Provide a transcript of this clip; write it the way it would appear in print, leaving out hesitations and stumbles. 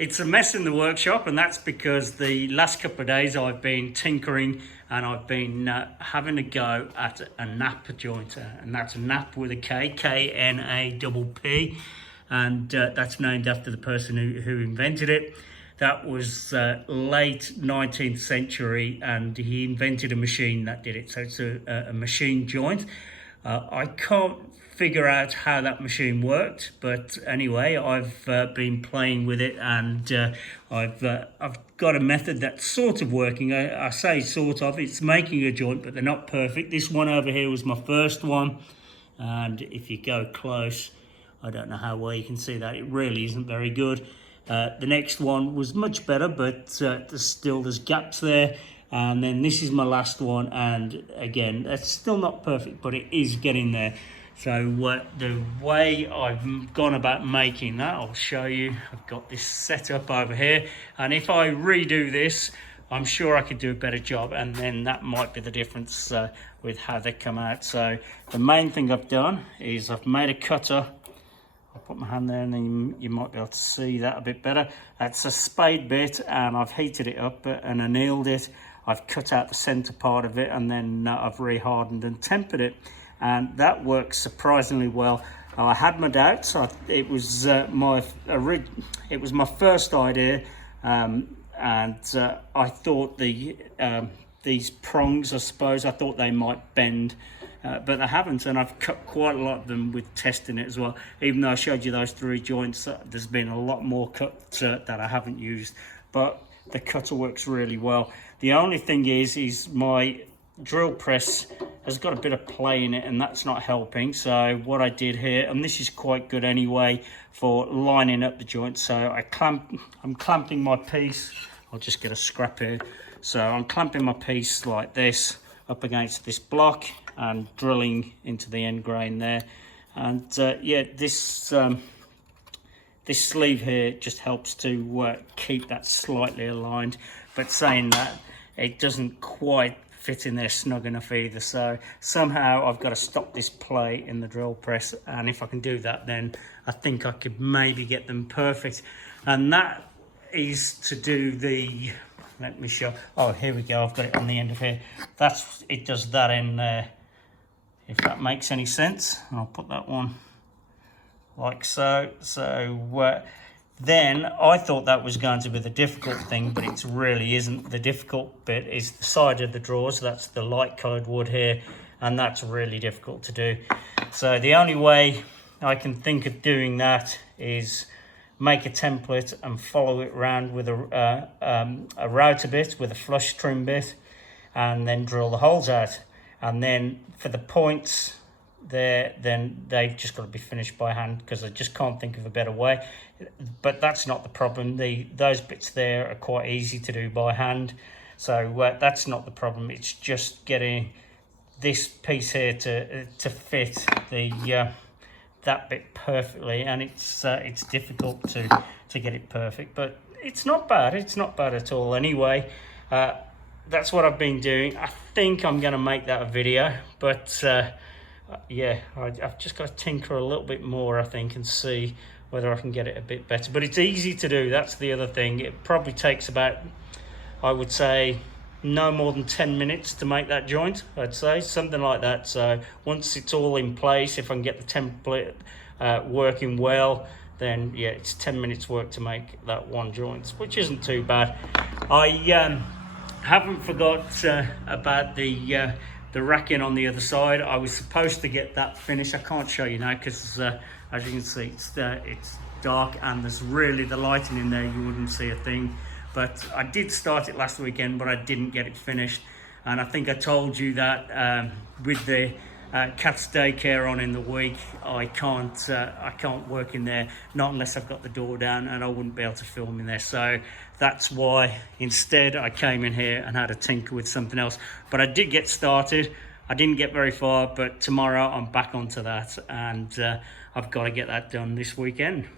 It's a mess in the workshop, and that's because the last couple of days I've been tinkering and I've been having a go at a nap jointer, and that's a nap with a K, K-N-A-P-P, and that's named after the person who invented it. That was late 19th century, and he invented a machine that did it. So it's a machine joint. I can't figure out how that machine worked, but anyway, I've been playing with it, and I've got a method that's sort of working. I say sort of, it's making a joint, but they're not perfect. This one over here was my first one, and if you go close, I don't know how well you can see that, it really isn't very good. The next one was much better, but there's gaps there. And then this is my last one, and again, it's still not perfect, but it is getting there. So the way I've gone about making that, I'll show you. I've got this set up over here, and if I redo this, I'm sure I could do a better job, and then that might be the difference with how they come out. So the main thing I've done is I've made a cutter. I'll put my hand there and then you might be able to see that a bit better. That's a spade bit, and I've heated it up and annealed it. I've cut out the center part of it, and then I've rehardened and tempered it, and that works surprisingly well. I had my doubts. It was my first idea, and I thought these prongs, I suppose, I thought they might bend. But they haven't, and I've cut quite a lot of them with testing it as well. Even though I showed you those 3 joints, there's been a lot more cut that I haven't used, but the cutter works really well. The only thing is my drill press has got a bit of play in it, and that's not helping. So what I did here, and this is quite good anyway for lining up the joint. So I'm clamping my piece. I'll just get a scrap here. So I'm clamping my piece like this up against this block and drilling into the end grain there. And yeah, this sleeve here just helps to keep that slightly aligned. But saying that, it doesn't quite fit in there snug enough either. So somehow I've got to stop this play in the drill press, and if I can do that, then I think I could maybe get them perfect. And that is to do the, let me show, oh here we go, I've got it on the end of here. It does that in there, if that makes any sense. And I'll put that one like so. So then I thought that was going to be the difficult thing, but it really isn't. The difficult bit is the side of the drawers. That's the light coloured wood here, and that's really difficult to do. So the only way I can think of doing that is make a template and follow it around with a router bit with a flush trim bit, and then drill the holes out. And then for the points there, then they've just got to be finished by hand, because I just can't think of a better way. But that's not the problem. Those bits there are quite easy to do by hand, so that's not the problem. It's just getting this piece here to fit that bit perfectly, and it's difficult to get it perfect, but it's not bad. It's not bad at all anyway. That's what I've been doing. I think I'm going to make that a video, but yeah, I've just got to tinker a little bit more, I think, and see whether I can get it a bit better. But it's easy to do, that's the other thing. It probably takes about, I would say, no more than 10 minutes to make that joint, I'd say, something like that. So once it's all in place, if I can get the template working well, then yeah, it's 10 minutes work to make that one joint, which isn't too bad. I haven't forgot about the racking on the other side. I was supposed to get that finished. I can't show you now because as you can see, it's dark, and there's really the lighting in there, you wouldn't see a thing. But I did start it last weekend, but I didn't get it finished. And I think I told you that with the cat's daycare on in the week, I can't work in there, not unless I've got the door down, and I wouldn't be able to film in there. So that's why instead I came in here and had a tinker with something else. But I did get started. I didn't get very far, but tomorrow I'm back onto that, and I've got to get that done this weekend.